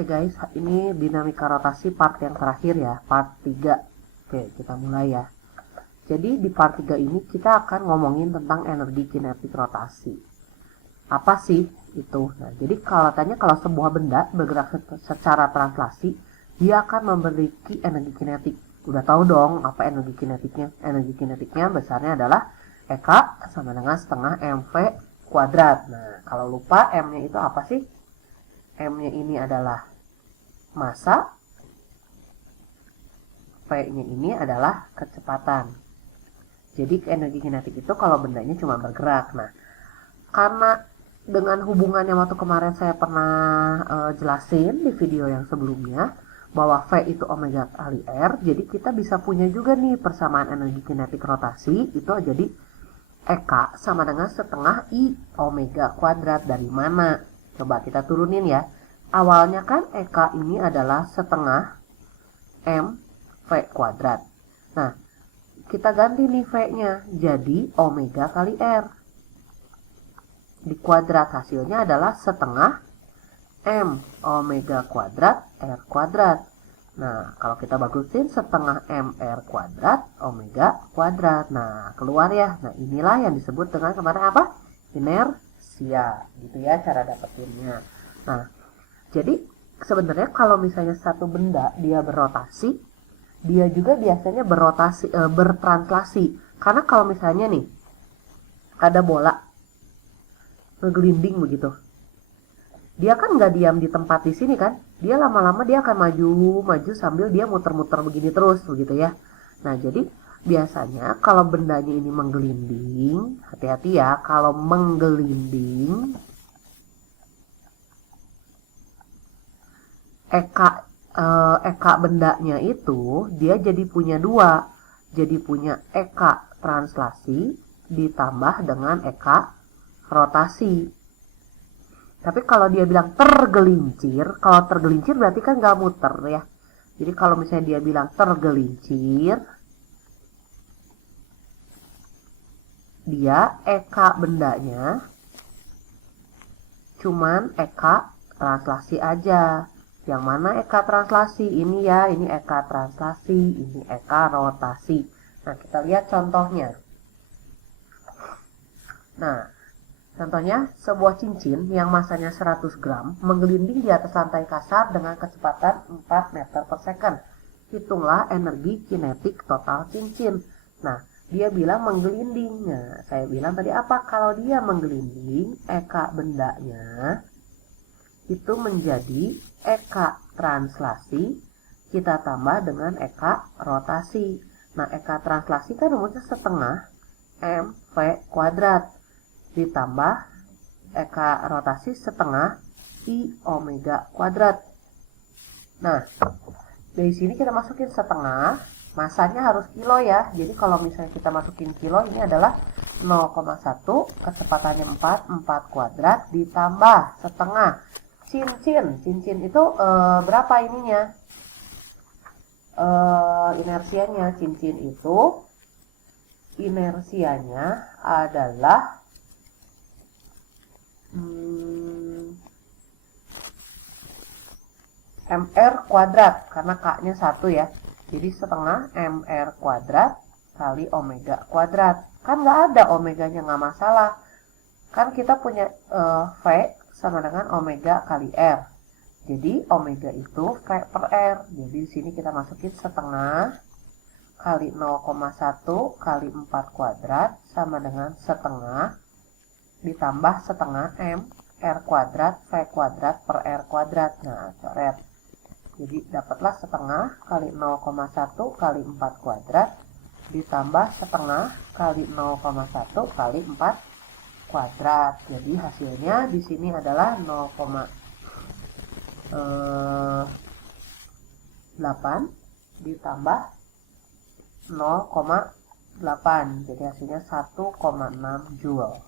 Oke guys, ini dinamika rotasi part yang terakhir ya, part 3. Oke, kita mulai ya. Jadi di part 3 ini kita akan ngomongin tentang energi kinetik rotasi. Apa sih itu? Nah, jadi kalau sebuah benda bergerak secara translasi, dia akan memiliki energi kinetik. Udah tahu dong apa energi kinetiknya? Energi kinetiknya besarnya adalah EK sama dengan setengah MV kuadrat. Nah, kalau lupa M-nya itu apa sih? M-nya ini adalah massa, V-nya ini adalah kecepatan. Jadi energi kinetik itu kalau bendanya cuma bergerak. Nah, karena dengan hubungan yang waktu kemarin saya pernah jelasin di video yang sebelumnya, bahwa V itu omega kali R, jadi kita bisa punya juga nih persamaan energi kinetik rotasi, itu jadi EK sama dengan setengah I omega kuadrat. Dari mana? Coba kita turunin ya. Awalnya kan EK ini adalah setengah M V kuadrat. Nah, kita ganti nih V-nya jadi omega kali R. Di kuadrat hasilnya adalah setengah M omega kuadrat R kuadrat. Nah, kalau kita bagusin setengah MR kuadrat omega kuadrat. Nah, keluar ya. Nah, inilah yang disebut dengan kemarin apa? Inersia. Gitu ya cara dapetinnya. Nah, jadi sebenarnya kalau misalnya satu benda dia berrotasi, dia juga biasanya bertranslasi. Karena kalau misalnya nih ada bola ngegelinding begitu, dia kan nggak diam di tempat di sini kan, dia lama-lama dia akan maju sambil dia muter-muter begini terus begitu ya. Nah, jadi biasanya kalau bendanya ini menggelinding, hati-hati ya, kalau menggelinding EK bendanya itu dia jadi punya dua, jadi punya EK translasi ditambah dengan EK rotasi. Tapi kalau dia bilang tergelincir, kalau tergelincir berarti kan nggak muter ya. Jadi kalau misalnya dia bilang tergelincir, dia EK bendanya cuman EK translasi aja. Yang mana EK translasi? Ini ya, ini EK translasi, ini EK rotasi. Nah, kita lihat contohnya. Nah, contohnya, sebuah cincin yang masanya 100 gram menggelinding di atas lantai kasar dengan kecepatan 4 meter per second. Hitunglah energi kinetik total cincin. Nah, dia bilang menggelinding. Nah, saya bilang tadi apa? Kalau dia menggelinding, EK bendanya itu menjadi EK translasi, kita tambah dengan EK rotasi. Nah, EK translasi kan rumusnya setengah MV kuadrat. Ditambah EK rotasi setengah I omega kuadrat. Nah, dari sini kita masukin setengah, masanya harus kilo ya. Jadi kalau misalnya kita masukin kilo, ini adalah 0,1, kecepatannya 4 kuadrat ditambah setengah. Cincin itu berapa ininya? Inersianya, cincin itu inersianya adalah MR kuadrat, karena K-nya 1 ya. Jadi setengah MR kuadrat kali omega kuadrat. Kan nggak ada omeganya, nggak masalah. Kan kita punya V sama dengan omega kali R. Jadi omega itu V per R. Jadi di sini kita masukin setengah kali 0,1 kali 4 kuadrat sama dengan setengah ditambah setengah M R kuadrat V kuadrat per R kuadrat. Nah, coret. Jadi dapatlah setengah kali 0,1 kali 4 kuadrat ditambah setengah kali 0,1 kali 4 kuadrat. Jadi hasilnya di sini adalah 0,8 ditambah 0,8. Jadi hasilnya 1,6 joule.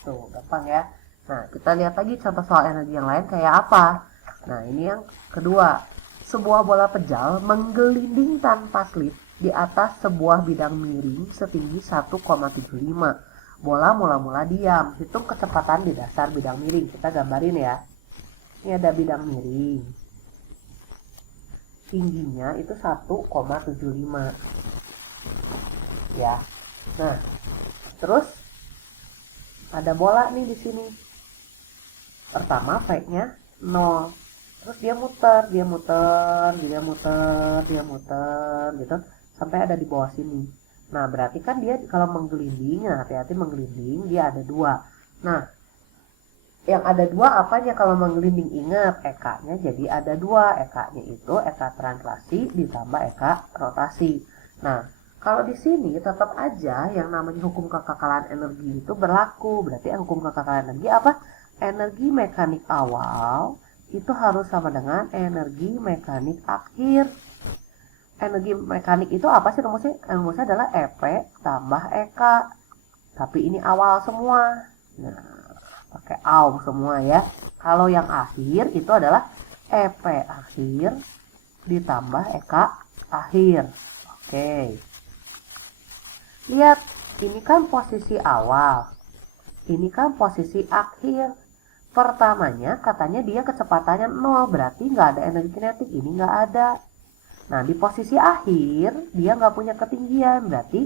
Tuh, gampang ya. Nah, kita lihat lagi contoh soal energi yang lain kayak apa. Nah, ini yang kedua. Sebuah bola pejal menggelinding tanpa slip di atas sebuah bidang miring setinggi 1,75. Bola mula-mula diam. Hitung kecepatan di dasar bidang miring. Kita gambarin ya. Ini ada bidang miring. Tingginya itu 1,75. Ya. Nah, terus ada bola nih di sini. Pertama V-nya 0. Terus dia muter gitu sampai ada di bawah sini. Nah, berarti kan dia kalau menggelinding, nah hati-hati menggelinding, dia ada 2. Nah, yang ada 2 apanya kalau menggelinding? Ingat, EK-nya jadi ada 2. EK-nya itu EK translasi ditambah EK rotasi. Nah, kalau di sini tetap aja yang namanya hukum kekekalan energi itu berlaku. Berarti hukum kekekalan energi apa? Energi mekanik awal itu harus sama dengan energi mekanik akhir. Energi mekanik itu apa sih rumusnya? Rumusnya adalah EP tambah EK. Tapi ini awal semua. Nah, pakai AU semua ya. Kalau yang akhir itu adalah EP akhir ditambah EK akhir. Oke. Lihat, ini kan posisi awal. Ini kan posisi akhir. Pertamanya katanya dia kecepatannya 0, berarti nggak ada energi kinetik. Ini nggak ada. Nah, di posisi akhir dia nggak punya ketinggian, berarti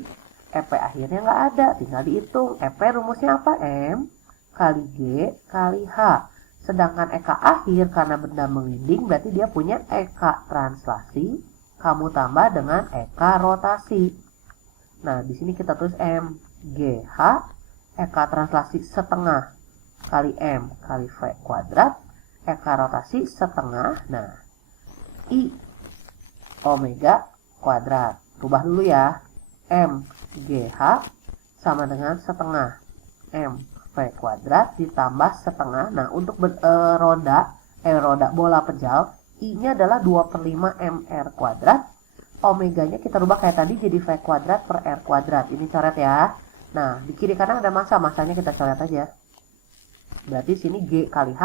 EP akhirnya nggak ada. Tinggal dihitung. EP rumusnya apa? M kali G kali H. Sedangkan EK akhir karena benda menggelinding berarti dia punya EK translasi, kamu tambah dengan EK rotasi. Nah, di sini kita tulis M G H, EK translasi setengah kali M kali V kuadrat, EK rotasi setengah. Nah, I omega kuadrat. Rubah dulu ya. M G H sama dengan setengah M V kuadrat ditambah setengah. Nah, untuk roda bola pejal, I-nya adalah 2/5 MR kuadrat. Omeganya kita rubah kayak tadi jadi V kuadrat per R kuadrat. Ini coret ya. Nah, di kiri kanan ada massa. Massanya kita coret aja. Berarti sini G kali H.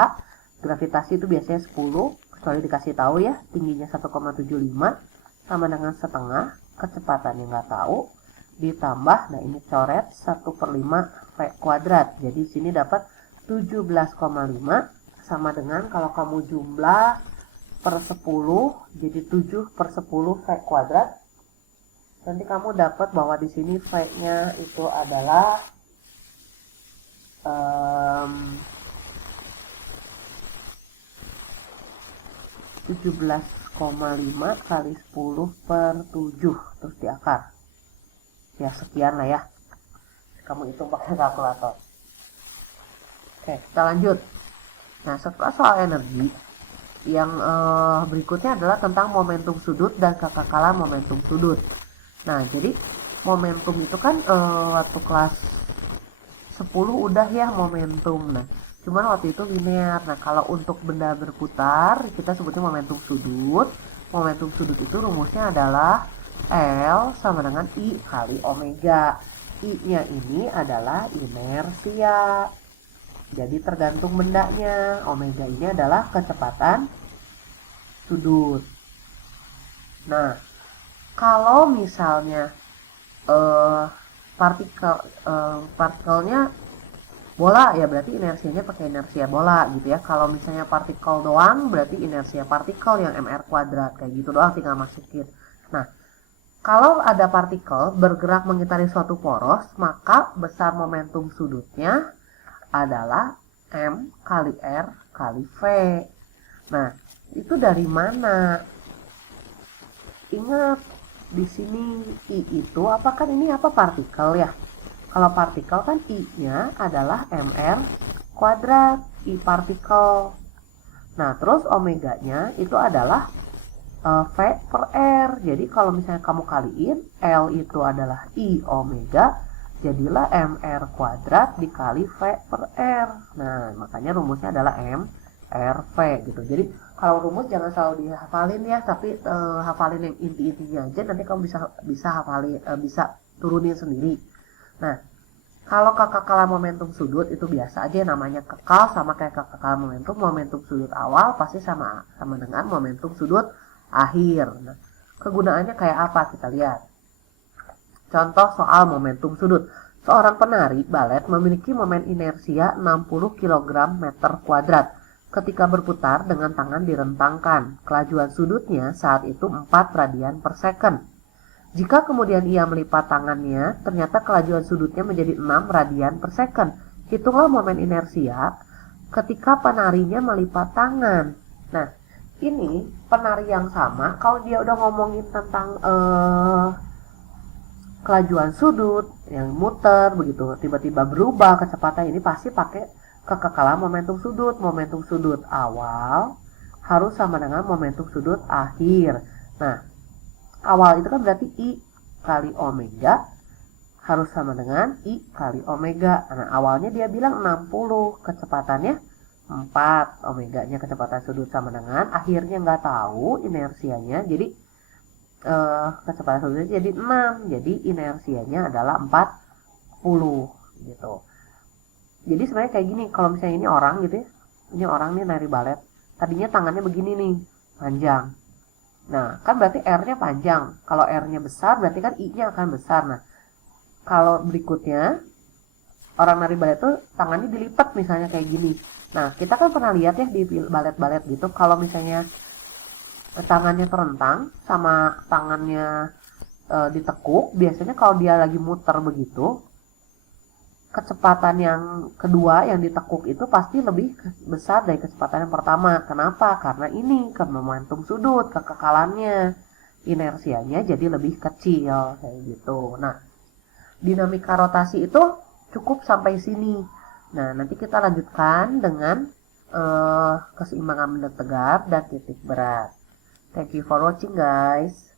Gravitasi itu biasanya 10. Kecuali dikasih tahu ya. Tingginya 1,75. Sama dengan setengah. Kecepatannya nggak tahu. Ditambah, nah ini coret 1/5 V kuadrat. Jadi sini dapat 17,5. Sama dengan kalau kamu jumlah per 10, jadi 7/10 V kuadrat. Nanti kamu dapat bahwa di sini V-nya itu adalah 17,5 kali 10/7 terus di akar. Ya sekian lah ya. Kamu hitung pakai kalkulator. Oke, kita lanjut. Nah, setelah soal energi, yang berikutnya adalah tentang momentum sudut dan kekekalan momentum sudut. Nah, jadi momentum itu kan waktu kelas 10 udah ya momentum. Nah, cuman waktu itu linear. Nah, kalau untuk benda berputar, kita sebutnya momentum sudut. Momentum sudut itu rumusnya adalah L sama dengan I kali omega. I-nya ini adalah inersia. Jadi tergantung bendanya. Omega ini adalah kecepatan sudut. Nah, kalau misalnya partikelnya bola ya berarti inersianya pakai inersia bola gitu ya. Kalau misalnya partikel doang berarti inersia partikel yang mr kuadrat kayak gitu doang, tinggal masukin. Nah, kalau ada partikel bergerak mengitari suatu poros, maka besar momentum sudutnya adalah M kali R kali V. Nah, itu dari mana? Ingat, di sini I itu apa kan ini apa partikel ya? Kalau partikel kan I-nya adalah MR kuadrat, I partikel. Nah, terus omeganya itu adalah V per R. Jadi kalau misalnya kamu kaliin, L itu adalah I omega, jadilah MR kuadrat dikali V per R. Nah, makanya rumusnya adalah MRV gitu. Jadi kalau rumus jangan selalu dihafalin ya, tapi hafalin yang inti-intinya aja. Nanti kamu bisa hafalin, bisa turunin sendiri. Nah, kalau kekekalan momentum sudut itu biasa aja namanya kekal, sama kayak kekekalan momentum. Momentum sudut awal pasti sama dengan momentum sudut akhir. Nah, kegunaannya kayak apa kita lihat. Contoh soal momentum sudut. Seorang penari balet memiliki momen inersia 60 kg meter kuadrat ketika berputar dengan tangan direntangkan. Kelajuan sudutnya saat itu 4 radian per second. Jika kemudian ia melipat tangannya, ternyata kelajuan sudutnya menjadi 6 radian per second. Hitunglah momen inersia ketika penarinya melipat tangan. Nah, ini penari yang sama, kalau dia udah ngomongin tentang kelajuan sudut yang muter begitu, tiba-tiba berubah kecepatan, ini pasti pakai kekekalan momentum sudut. Momentum sudut awal harus sama dengan momentum sudut akhir. Nah, awal itu kan berarti I kali omega harus sama dengan I kali omega. Nah, awalnya dia bilang 60, kecepatannya 4, omeganya kecepatan sudut sama dengan, akhirnya nggak tahu inersianya, jadi kecepatan sudutnya jadi 6, jadi inersianya adalah 40 gitu. Jadi sebenarnya kayak gini, kalau misalnya ini orang gitu ya, ini orang nih nari balet, tadinya tangannya begini nih, panjang. Nah, kan berarti R-nya panjang. Kalau R-nya besar, berarti kan I-nya akan besar. Nah, kalau berikutnya, orang nari balet tuh tangannya dilipat misalnya kayak gini. Nah, kita kan pernah lihat ya di balet-balet gitu, kalau misalnya tangannya terentang sama tangannya ditekuk, biasanya kalau dia lagi muter begitu, kecepatan yang kedua yang ditekuk itu pasti lebih besar dari kecepatan yang pertama. Kenapa? Karena ini ke momentum sudut, kekekalannya, inersianya jadi lebih kecil kayak gitu. Nah, dinamika rotasi itu cukup sampai sini. Nah, nanti kita lanjutkan dengan keseimbangan benda tegak dan titik berat. Thank you for watching guys.